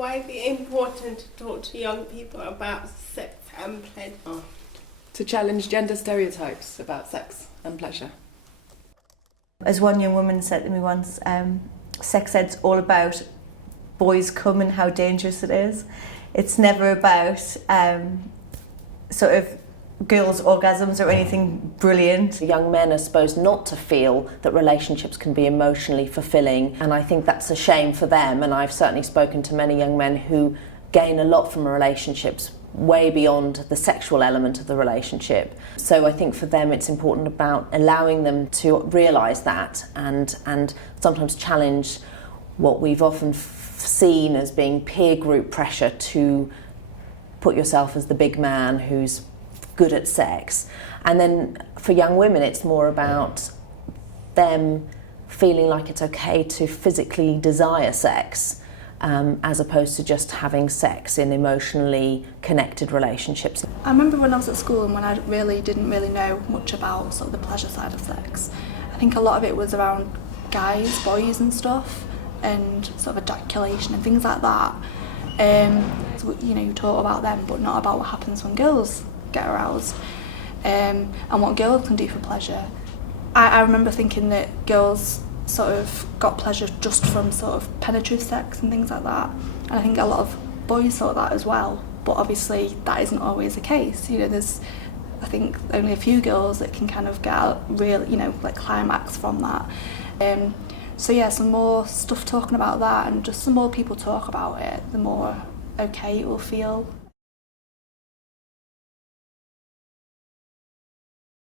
why is it important to talk to young people about sex and pleasure? To challenge gender stereotypes about sex and pleasure. As one young woman said to me once, sex ed's all about boys cum and how dangerous it is. It's never about sort of girls' orgasms or anything brilliant. Young men are supposed not to feel that relationships can be emotionally fulfilling, and I think that's a shame for them, and I've certainly spoken to many young men who gain a lot from relationships way beyond the sexual element of the relationship. So I think for them it's important about allowing them to realise that and sometimes challenge what we've often seen as being peer group pressure to put yourself as the big man who's good at sex. And then for young women it's more about them feeling like it's okay to physically desire sex, as opposed to just having sex in emotionally connected relationships. I remember when I was at school and when I didn't really know much about sort of the pleasure side of sex. I think a lot of it was around guys, boys and stuff, and sort of ejaculation and things like that. So, you know, you talk about them but not about what happens when girls get aroused, and what girls can do for pleasure. I remember thinking that girls sort of got pleasure just from sort of penetrative sex and things like that, and I think a lot of boys thought that as well, but obviously that isn't always the case. You know, there's I think only a few girls that can kind of get a real, you know, like climax from that. So yeah, some more stuff talking about that, and just the more people talk about it, the more okay it will feel.